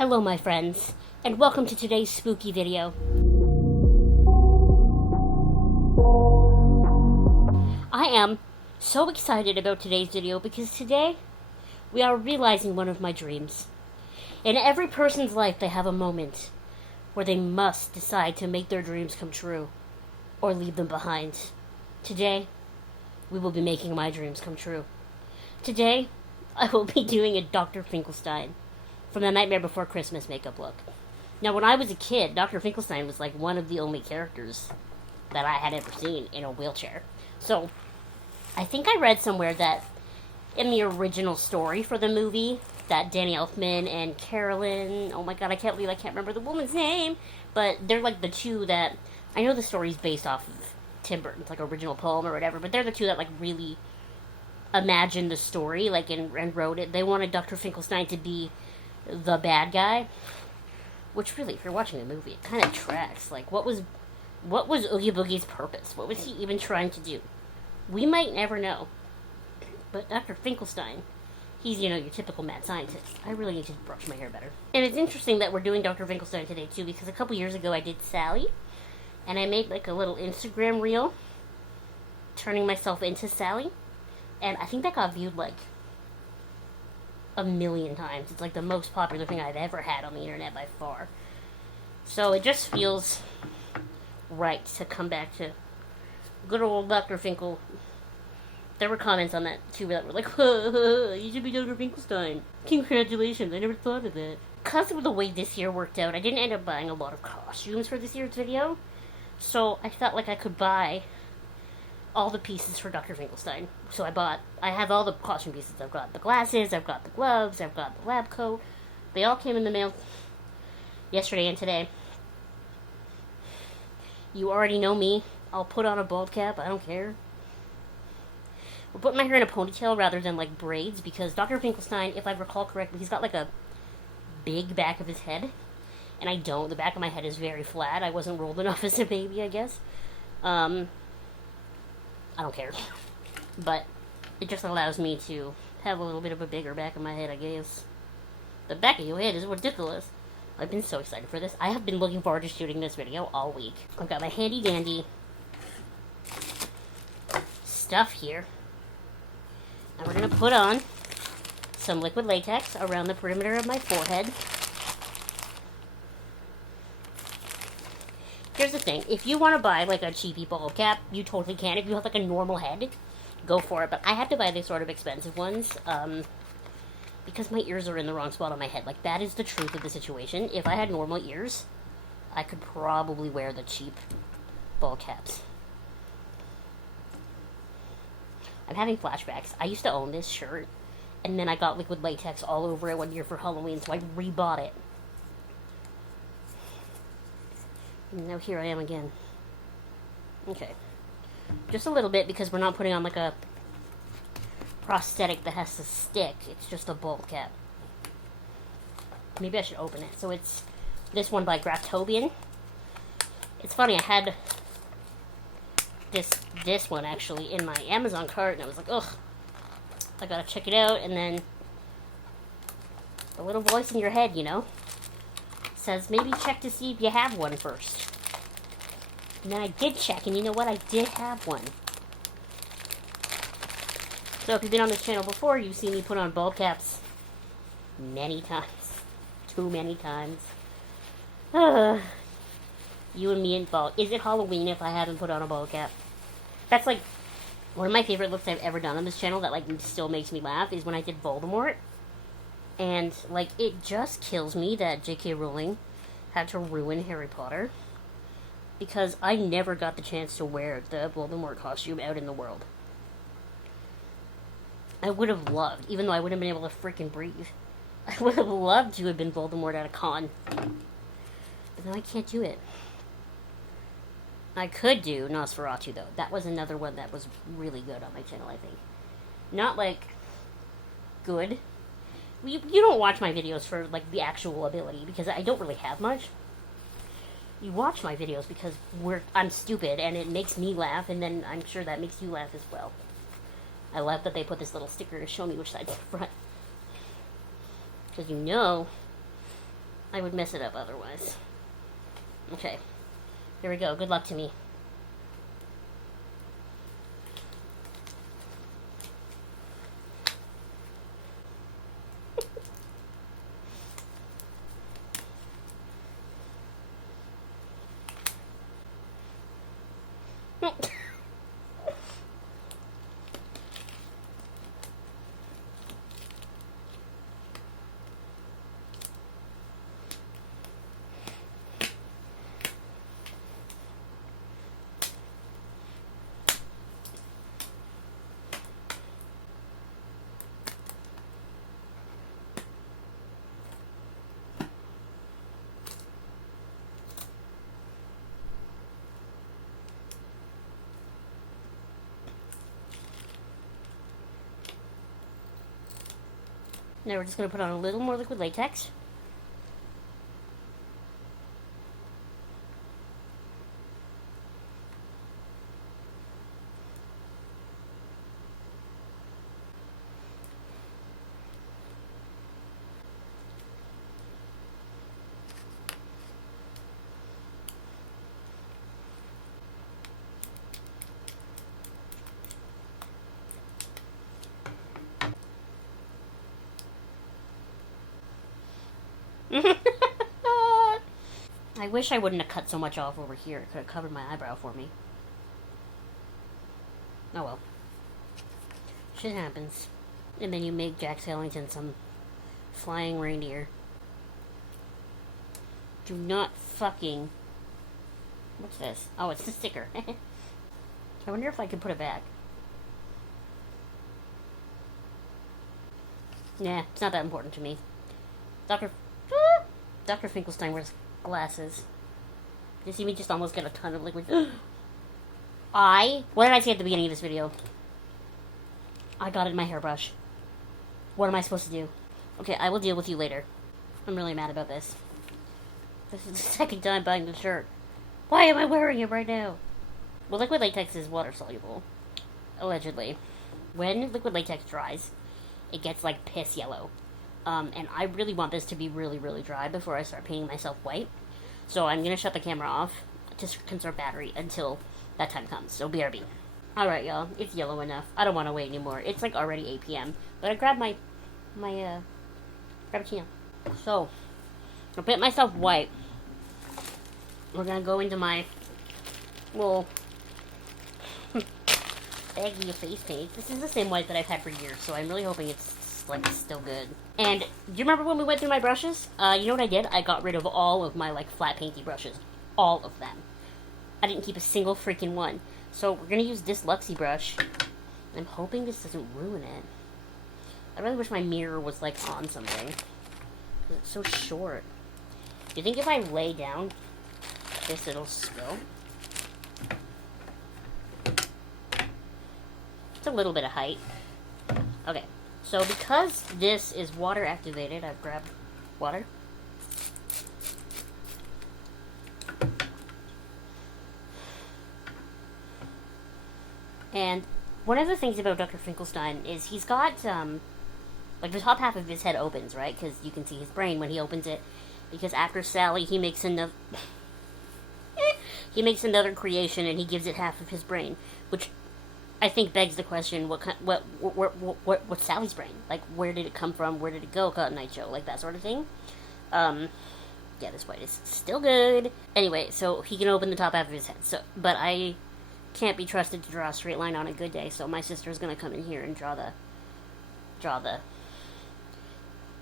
Hello my friends, and welcome to today's spooky video. I am so excited about today's video because today we are realizing one of my dreams. In every person's life they have a moment where they must decide to make their dreams come true or leave them behind. Today, we will be making my dreams come true. Today, I will be doing a Dr. Finkelstein from the Nightmare Before Christmas makeup look. Now, when I was a kid, Dr. Finkelstein was like one of the only characters that I had ever seen in a wheelchair. So, I think I read somewhere that in the original story for the movie, that Danny Elfman and Carolyn, oh my god, I can't believe I can't remember the woman's name, but they're like the two that, I know the story's based off of Tim Burton's like original poem or whatever, but they're the two that like really imagined the story, like and wrote it. They wanted Dr. Finkelstein to be the bad guy, which really, if you're watching the movie, it kind of tracks. Like, what was Oogie Boogie's purpose? What was he even trying to do? We might never know. But Dr. Finkelstein, he's, your typical mad scientist. I really need to brush my hair better. And it's interesting that we're doing Dr. Finkelstein today, too, because a couple years ago I did Sally, and I made, like, a little Instagram reel turning myself into Sally, and I think that got viewed, like, 1 million times. It's, like, the most popular thing I've ever had on the internet by far. So it just feels right to come back to good old Dr. Finkel. There were comments on that, too, that were like, you should be Dr. Finkelstein. Congratulations, I never thought of that. Because of the way this year worked out, I didn't end up buying a lot of costumes for this year's video. So I felt like I could buy all the pieces for Dr. Finkelstein. So I have all the costume pieces. I've got the glasses, I've got the gloves, I've got the lab coat. They all came in the mail yesterday and today. You already know me. I'll put on a bald cap, I don't care. We'll put my hair in a ponytail rather than like braids because Dr. Finkelstein, if I recall correctly, he's got like a big back of his head. And I don't. The back of my head is very flat. I wasn't rolled enough as a baby, I guess. I don't care. But it just allows me to have a little bit of a bigger back of my head, I guess. The back of your head is ridiculous. I've been so excited for this. I have been looking forward to shooting this video all week. I've got my handy dandy stuff here. And we're going to put on some liquid latex around the perimeter of my forehead. Here's the thing. If you want to buy like a cheapy bald cap, you totally can. If you have like a normal head, go for it. But I have to buy these sort of expensive ones because my ears are in the wrong spot on my head. Like, that is the truth of the situation. If I had normal ears, I could probably wear the cheap bald caps. I'm having flashbacks. I used to own this shirt, and then I got liquid latex all over it one year for Halloween, so I rebought it. And now here I am again. Okay. Just a little bit, because we're not putting on like a prosthetic that has to stick. It's just a bald cap. Maybe I should open it. So it's this one by Graftobian. It's funny, I had this one actually in my Amazon cart, and I was like, ugh, I gotta check it out. And then the little voice in your head, says maybe check to see if you have one first. And then I did check, and you know what? I did have one. So if you've been on this channel before, you've seen me put on bald caps many times. Too many times. You and me and bald. Is it Halloween if I haven't put on a bald cap? That's like one of my favorite looks I've ever done on this channel that like still makes me laugh is when I did Voldemort. And like it just kills me that J.K. Rowling had to ruin Harry Potter because I never got the chance to wear the Voldemort costume out in the world. I would have loved, even though I wouldn't have been able to freaking breathe, I would have loved to have been Voldemort at a con. But now I can't do it. I could do Nosferatu, though. That was another one that was really good on my channel, I think. Not, like, good. You don't watch my videos for, like, the actual ability, because I don't really have much. You watch my videos because I'm stupid, and it makes me laugh, and then I'm sure that makes you laugh as well. I love that they put this little sticker to show me which side's the front. Because I would mess it up otherwise. Okay. Here we go. Good luck to me. Now we're just going to put on a little more liquid latex. I wish I wouldn't have cut so much off over here. It could have covered my eyebrow for me. Oh well. Shit happens. And then you make Jack Skellington some flying reindeer. Do not fucking... What's this? Oh, it's the sticker. I wonder if I could put it back. Nah, it's not that important to me. Dr. Finkelstein wears glasses. You see me just almost get a ton of liquid. What did I say at the beginning of this video? I got it in my hairbrush. What am I supposed to do? Okay, I will deal with you later. I'm really mad about this. This is the second time buying the shirt. Why am I wearing it right now? Well, liquid latex is water soluble. Allegedly. When liquid latex dries, it gets like piss yellow. And I really want this to be really, really dry before I start painting myself white. So I'm going to shut the camera off to conserve battery until that time comes. So BRB. Alright, y'all. It's yellow enough. I don't want to wait anymore. It's like already 8 p.m. But I grabbed my Frappuccino. So, I'll paint myself white. We're going to go into my little baggie of face paint. This is the same white that I've had for years, so I'm really hoping it's like still good. And do you remember when we went through my brushes? You know what I did? I got rid of all of my like flat painty brushes. All of them. I didn't keep a single freaking one. So we're gonna use this Luxie brush. I'm hoping this doesn't ruin it. I really wish my mirror was like on something. Because it's so short. Do you think if I lay down this it'll spill? It's a little bit of height. Okay. So because this is water activated, I've grabbed water. And one of the things about Dr. Finkelstein is he's got, like the top half of his head opens, right? Because you can see his brain when he opens it. Because after Sally, he makes another, he makes another creation and he gives it half of his brain, which I think begs the question: what's Sally's brain? Like, where did it come from? Where did it go? Cotton Eye Joe, like that sort of thing. Yeah, this white is still good. Anyway, so he can open the top half of his head. So, but I can't be trusted to draw a straight line on a good day. So my sister's gonna come in here and draw the.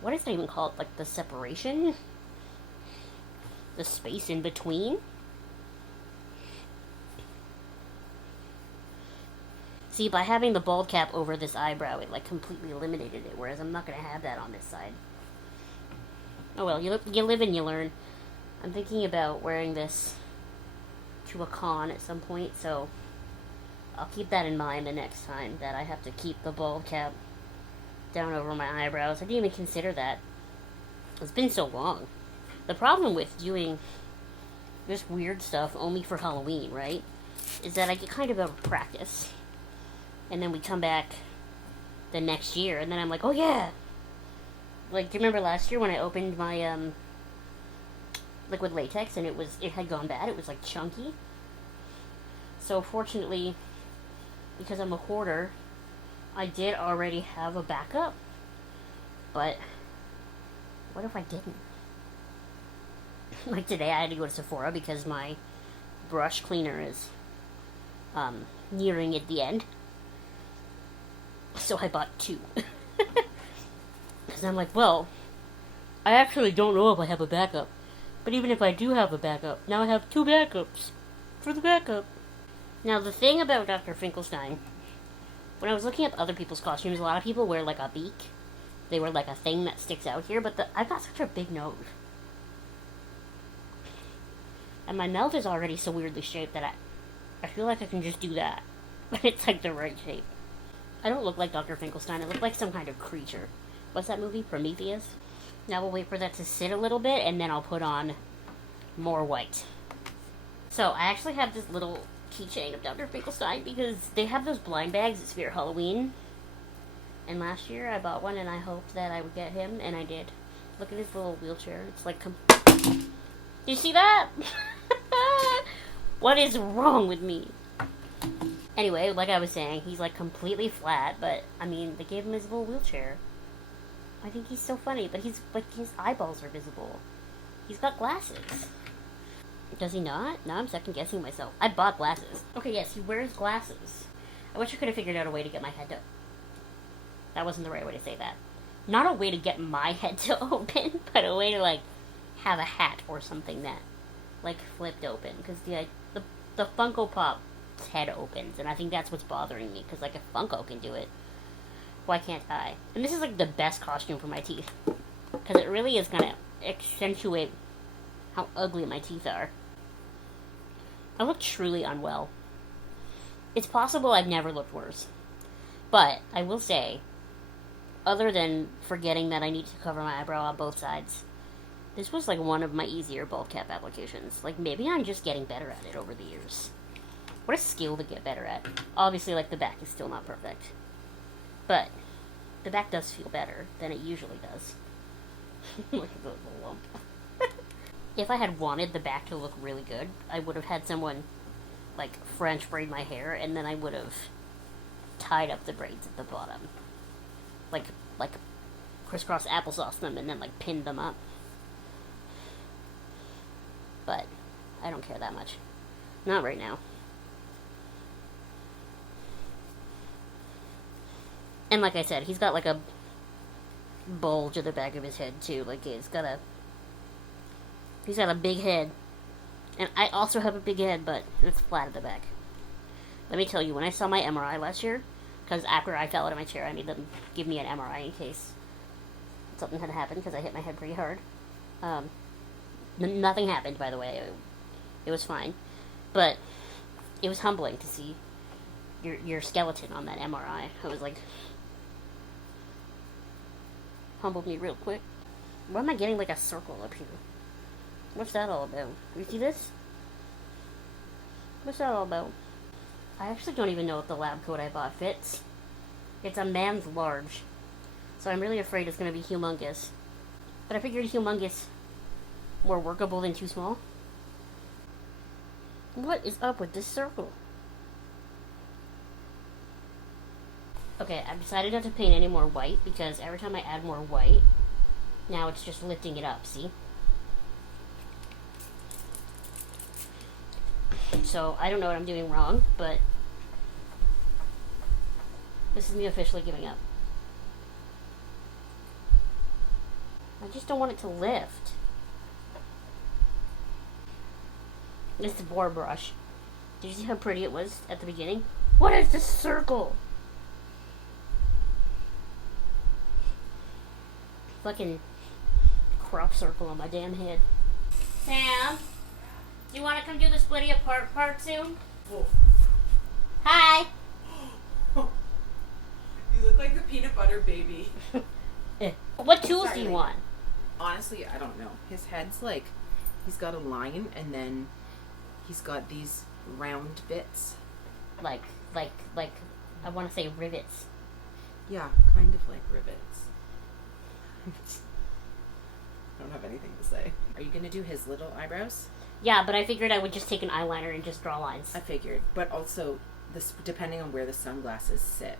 What is that even called? Like the separation, the space in between. See, by having the bald cap over this eyebrow, it, like, completely eliminated it, whereas I'm not going to have that on this side. Oh well, you live and you learn. I'm thinking about wearing this to a con at some point, so I'll keep that in mind the next time that I have to keep the bald cap down over my eyebrows. I didn't even consider that. It's been so long. The problem with doing this weird stuff only for Halloween, right, is that I get kind of out of practice. And then we come back the next year, and then I'm like, oh yeah! Like, do you remember last year when I opened my, liquid latex, and it had gone bad. It was like chunky. So fortunately, because I'm a hoarder, I did already have a backup. But what if I didn't? Like today, I had to go to Sephora because my brush cleaner is nearing at the end. So I bought 2. Because I'm like, well, I actually don't know if I have a backup. But even if I do have a backup, now I have 2 backups for the backup. Now, the thing about Dr. Finkelstein, when I was looking at other people's costumes, a lot of people wear like a beak. They wear like a thing that sticks out here, but I've got such a big nose. And my mouth is already so weirdly shaped that I feel like I can just do that. But it's like the right shape. I don't look like Dr. Finkelstein. I look like some kind of creature. What's that movie? Prometheus? Now we'll wait for that to sit a little bit, and then I'll put on more white. So I actually have this little keychain of Dr. Finkelstein because they have those blind bags at Sphere Halloween. And last year I bought one and I hoped that I would get him, and I did. Look at his little wheelchair. It's like, did you see that? What is wrong with me? Anyway, like I was saying, he's like completely flat, but I mean, they gave him his little wheelchair. I think he's so funny, but he's like, his eyeballs are visible. He's got glasses. Does he not? Now I'm second guessing myself. I bought glasses. Okay, yes, he wears glasses. I wish I could have figured out a way to get my head to... That wasn't the right way to say that. Not a way to get my head to open, but a way to, like, have a hat or something that, like, flipped open. Because the Funko Pop's head opens, and I think that's what's bothering me. Because, like, if Funko can do it, why can't I? And this is, like, the best costume for my teeth. Because it really is going to accentuate how ugly my teeth are. I look truly unwell. It's possible I've never looked worse. But, I will say, other than forgetting that I need to cover my eyebrow on both sides, this was like one of my easier bald cap applications. Like, maybe I'm just getting better at it over the years. What a skill to get better at. Obviously, like, the back is still not perfect. But, the back does feel better than it usually does. Look at the little lump. If I had wanted the back to look really good, I would have had someone, like, French braid my hair, and then I would have tied up the braids at the bottom. Like crisscross applesauce them and then, like, pinned them up. But I don't care that much. Not right now. And like I said, he's got, like, a bulge at the back of his head, too. Like, he's got a big head. And I also have a big head, but it's flat at the back. Let me tell you, when I saw my MRI last year, because after I fell out of my chair, I made them give me an MRI in case something had happened, because I hit my head pretty hard. Nothing happened, by the way. It was fine. But it was humbling to see your skeleton on that MRI. I was like, humbled me real quick. Why am I getting like a circle up here? What's that all about? You see this? What's that all about? I actually don't even know if the lab coat I bought fits. It's a man's large. So I'm really afraid it's going to be humongous. But I figured humongous more workable than too small. What is up with this circle? Okay, I've decided not to paint any more white because every time I add more white, now it's just lifting it up, see? So, I don't know what I'm doing wrong, but this is me officially giving up. I just don't want it to lift. This is the boar brush. Did you see how pretty it was at the beginning? What is this circle? Fucking crop circle on my damn head. Sam? You want to come do the splitty apart part soon? Oh. Hi! You look like the peanut butter baby. What tools do you want? Honestly, I don't know. His head's like, he's got a line and then he's got these round bits. Like, I want to say rivets. Yeah, kind of like rivets. I don't have anything to say. Are you gonna do his little eyebrows? Yeah, but I figured I would just take an eyeliner and just draw lines. I figured, but also this depending on where the sunglasses sit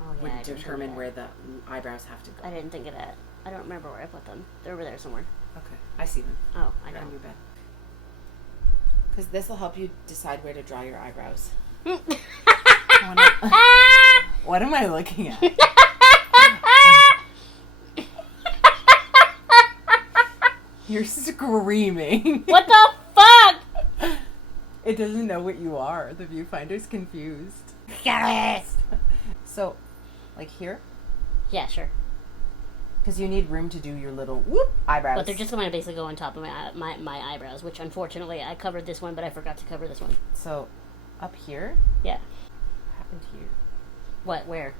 Oh yeah, would determine where the eyebrows have to go. I didn't think of that. I don't remember where I put them. They're over there somewhere. Okay, I see them. Oh, I They're know. on your bed. Because this will help you decide where to draw your eyebrows. What am I looking at? You're screaming. What the fuck? It doesn't know what you are. The viewfinder's confused. So, like here? Yeah, sure. Because you need room to do your little whoop eyebrows. But they're just going to basically go on top of my eyebrows, which unfortunately I covered this one, but I forgot to cover this one. So, up here? Yeah. What happened here? What? Where?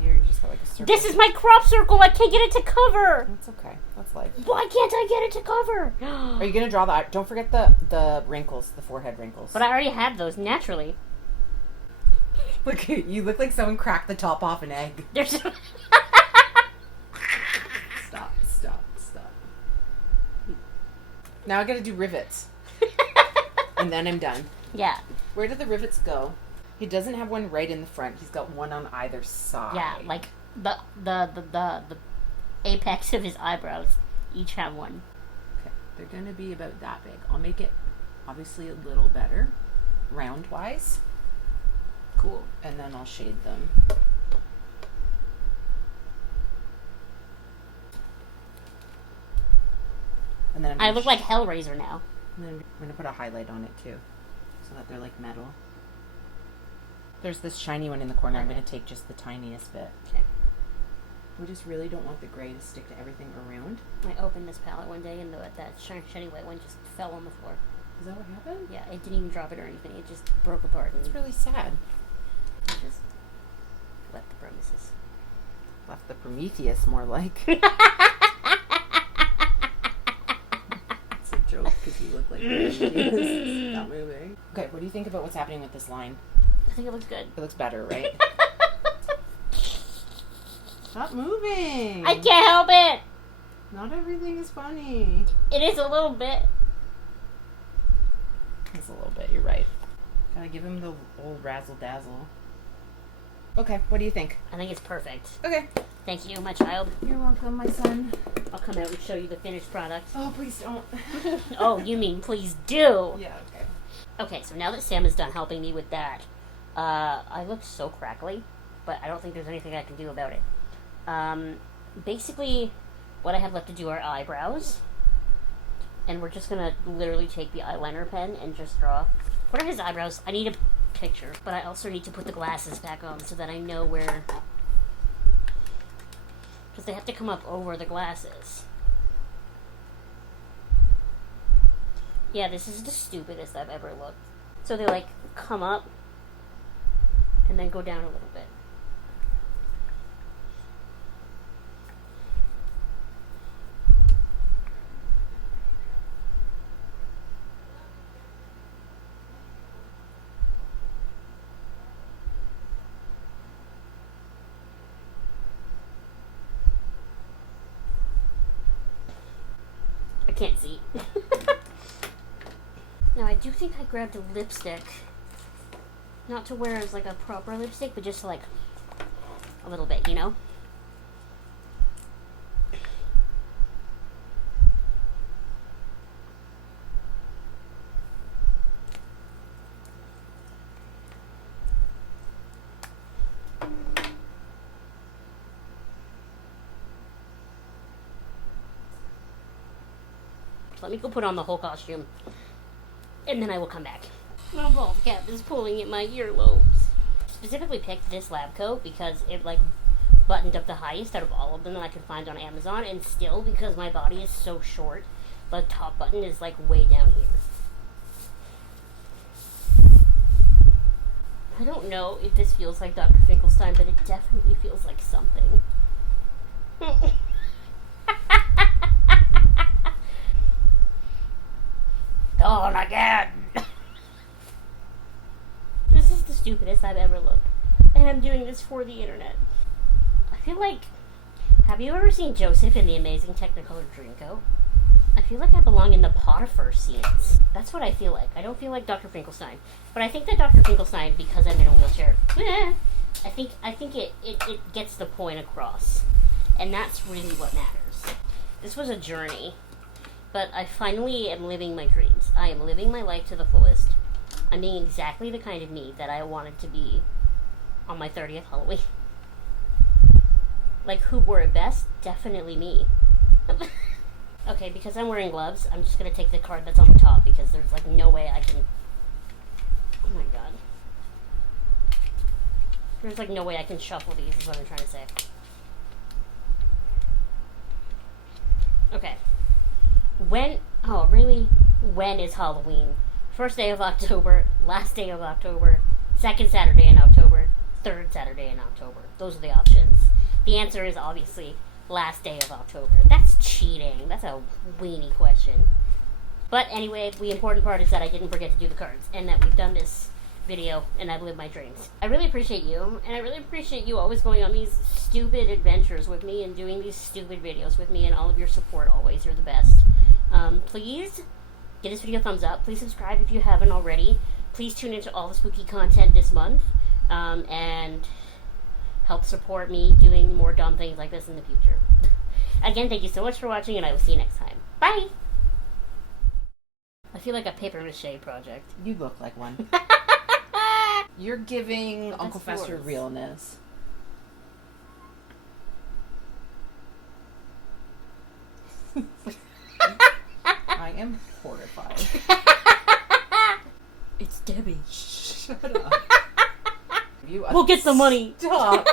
Here, you just got like a circle. This is my crop circle. I can't get it to cover. That's okay. That's life. Why can't I get it to cover? Are you gonna draw the? Don't forget the wrinkles, the forehead wrinkles. But I already had those naturally. Look, you look like someone cracked the top off an egg. There's. Stop. Now I gotta do rivets, and then I'm done. Yeah. Where do the rivets go? He doesn't have one right in the front. He's got one on either side. Yeah, like the apex of his eyebrows each have one. Okay, they're gonna be about that big. I'll make it obviously a little better, round wise. Cool. And then I'll shade them. And then I look like Hellraiser now. And then I'm gonna put a highlight on it too, so that they're like metal. There's this shiny one in the corner. I'm gonna take just the tiniest bit. Okay. We just really don't want the gray to stick to everything around. I opened this palette one day and that shiny white one just fell on the floor. Is that what happened? Yeah, it didn't even drop it or anything. It just broke apart and It's really sad. just left the premises. Left the Prometheus more like. It's a joke because you look like Prometheus. Not moving. Okay, what do you think about what's happening with this line? I think it looks good. It looks better, right? Stop moving. I can't help it. Not everything is funny. It is a little bit. It's a little bit, you're right. Gotta give him the old razzle dazzle. Okay, what do you think? I think it's perfect. Okay. Thank you, my child. You're welcome, my son. I'll come out and show you the finished product. Oh, please don't. Oh, you mean please do? Yeah, okay. Okay, so now that Sam is done helping me with that, I look so crackly, but I don't think there's anything I can do about it. Basically, what I have left to do are eyebrows, and we're just gonna literally take the eyeliner pen and just draw. What are his eyebrows? I need a picture, but I also need to put the glasses back on so that I know where, because they have to come up over the glasses. Yeah, this is the stupidest I've ever looked. So they like come up and then go down a little bit. I can't see. Now, I do think I grabbed a lipstick. Not to wear as like a proper lipstick, but just like a little bit, you know? Let me go put on the whole costume, and then I will come back. My bald cap is pulling at my earlobes. Specifically picked this lab coat because it like buttoned up the highest out of all of them that I could find on Amazon, and still, because my body is so short, the top button is like way down here. I don't know if this feels like Dr. Finkelstein, but it definitely feels like something. Gone again! This is the stupidest I've ever looked. And I'm doing this for the internet. I feel like... Have you ever seen Joseph in the Amazing Technicolor Dreamcoat? feel like I belong in the Potiphar scenes. That's what I feel like. I don't feel like Dr. Finkelstein. But I think that Dr. Finkelstein, because I'm in a wheelchair, I think it gets the point across. And that's really what matters. This was a journey. But I finally am living my dreams. I am living my life to the fullest. I'm being exactly the kind of me that I wanted to be on my 30th Halloween. Like, who wore it best? Definitely me. Okay, because I'm wearing gloves, I'm just going to take the card that's on the top, because there's, like, no way I can... Oh my god. There's, like, no way I can shuffle these, is what I'm trying to say. Okay. When is Halloween? First day of October, last day of October, second Saturday in October, third Saturday in October. Those are the options. The answer is obviously last day of October. That's cheating. That's a weenie question. But anyway, the important part is that I didn't forget to do the cards, and that we've done this video, and I've lived my dreams. I really appreciate you, and I really appreciate you always going on these stupid adventures with me, and doing these stupid videos with me, and all of your support always. You're the best. Please give this video a thumbs up. Please subscribe if you haven't already. Please tune into all the spooky content this month, and help support me doing more dumb things like this in the future. Again, thank you so much for watching, and I will see you next time. Bye! I feel like a papier-mâché project. You look like one. You're giving Uncle Fester realness. I am horrified. It's Debbie. Shut up. We'll get the money. Stop.